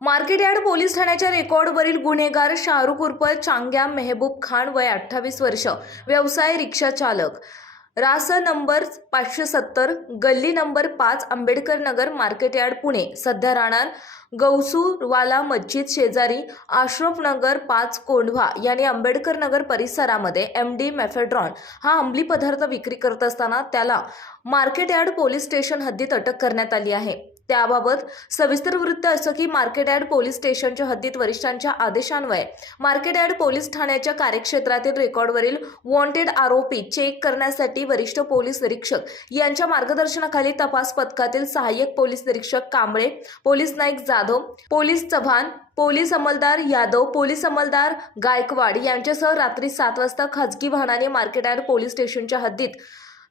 Market yard police ठाण्याच्या रेकॉर्डवरील गुन्हेगार शाहरुख उर्फ चांग्या मेहबूब खान वय अठ्ठावीस वर्ष व्यवसाय रिक्षा चालक. रास नंबर पाचशे सत्तर गल्ली नंबर पाच आंबेडकर नगर मार्केट यार्ड पुणे. सध्या राहणार गौसूरवाला मस्जिद शेजारी आश्रफ नगर पाच कोंढवा यांनी आंबेडकर नगर परिसरामध्ये एम डी मेफेड्रॉन हा अंमली पदार्थ विक्री करत असताना त्याला मार्केट यार्ड पोलीस स्टेशन हद्दीत अटक करण्यात आली आहे. त्याबाबत सविस्तर वृत्त असं की मार्केट यार्ड पोलीस स्टेशनच्या हद्दीत वरिष्ठांच्या आदेशान्वये मार्केट यार्ड पोलीस ठाण्याच्या कार्यक्षेत्रातील रेकॉर्डवरील वॉन्टेड आरोपी चेक करण्यासाठी वरिष्ठ पोलीस निरीक्षक यांच्या मार्गदर्शनाखाली तपास पथकातील सहाय्यक पोलीस निरीक्षक Kamble police naik Jadhav police Chavan police अंमलदार Yadav police अंमलदार गायकवाड यांच्यासह रात्री सात वाजता खाजगी वाहनाने मार्केट यार्ड पोलीस स्टेशनच्या हद्दीत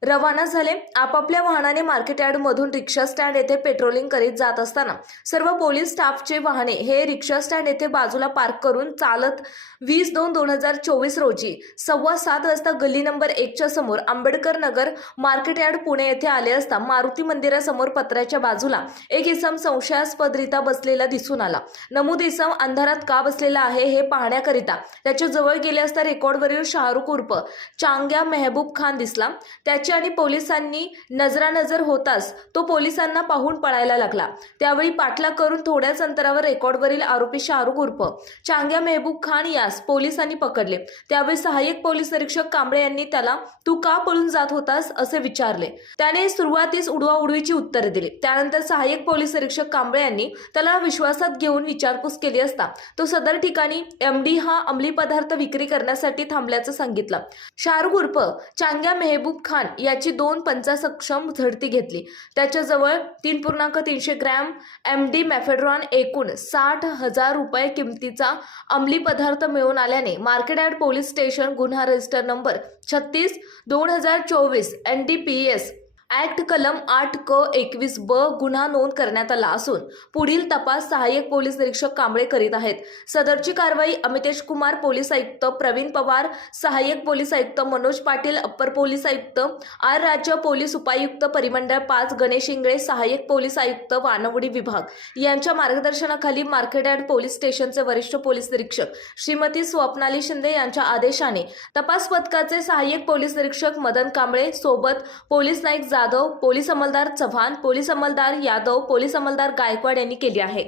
रवाना झाले. आपापल्या वाहनाने मार्केट यार्डमधून रिक्षा स्टँड येथे पेट्रोलिंग करीत जात असताना सर्व पोलीस स्टाफचे वाहने हे रिक्षा स्टँड येथे बाजूला पार्क करून चालत वीस दोन दोन हजार चोवीस रोजी सव्वा सात वाजता गल्ली नंबर एकच्या समोर आंबेडकर नगर मार्केट यार्ड पुणे येथे आले असता मारुती मंदिरासमोर पत्र्याच्या बाजूला एक इसम संशयास्पदरित्या बसलेला दिसून आला. नमूद इसम अंधारात का बसलेला आहे हे पाहण्याकरिता त्याच्याजवळ गेले असता रेकॉर्डवरील शाहरुख उर्फ चांग्या मेहबूब खान दिसला. त्याची आणि पोलिसांनी नजरानजर होताच तो पोलिसांना पाहून पळायला लागला. त्यावेळी पाठलाग करून थोड्याच अंतरावर रेकॉर्डवरील आरोपी शाहरुख उर्फ चांग्या मेहबूब खान यास पोलिसांनी पकडले. त्यावेळी सहाय्यक पोलीस निरीक्षक कांबळे यांनी त्याला तू का पळून जात होतास? असे विचारले. त्याने सुरुवातीस उडवाउडवीची उत्तरे दिली. त्यानंतर सहाय्यक पोलीस निरीक्षक कांबळे यांनी त्याला विश्वासात घेऊन विचारपूस केली असता तो सदर ठिकाणी एमडी हा अंमली पदार्थ विक्री करण्यासाठी थांबल्याचं सांगितलं. शाहरुख उर्फ चांग्या मेहबूब खान याची दोन पंचासक्षम झडती घेतली. त्याच्याजवळ तीन पूर्णांक तीनशे ग्रॅम एम डी मॅफेड्रॉन एकूण साठ हजार रुपये किमतीचा अंमली पदार्थ मिळून आल्याने मार्केट यार्ड पोलीस स्टेशन गुन्हा रजिस्टर नंबर छत्तीस दोन हजार चोवीस N D P S act कलम आठ क एकवीस ब गुन्हा नोंद करण्यात आला असून पुढील तपास सहाय्यक पोलीस निरीक्षक कांबळे करीत आहेत. सदरची कारवाई अमितेश कुमार पोलीस आयुक्त प्रवीण पवार सहाय्यक पोलीस आयुक्त मनोज पाटील अप्पर पोलीस आयुक्त आर राज्य पोलीस उपायुक्त परिमंडळ पाच गणेश इंगळे सहाय्यक पोलीस आयुक्त वानवडी विभाग यांच्या मार्गदर्शनाखाली मार्केट यार्ड पोलीस स्टेशनचे वरिष्ठ पोलीस निरीक्षक श्रीमती स्वप्नाली शिंदे यांच्या आदेशाने तपास पथकाचे सहाय्यक पोलीस निरीक्षक मदन कांबळे सोबत पोलीस नाईक जाधव पोलीस अंमलदार चव्हाण पोलीस अंमलदार यादव पोलीस अंमलदार गायकवाड यांनी केली आहे.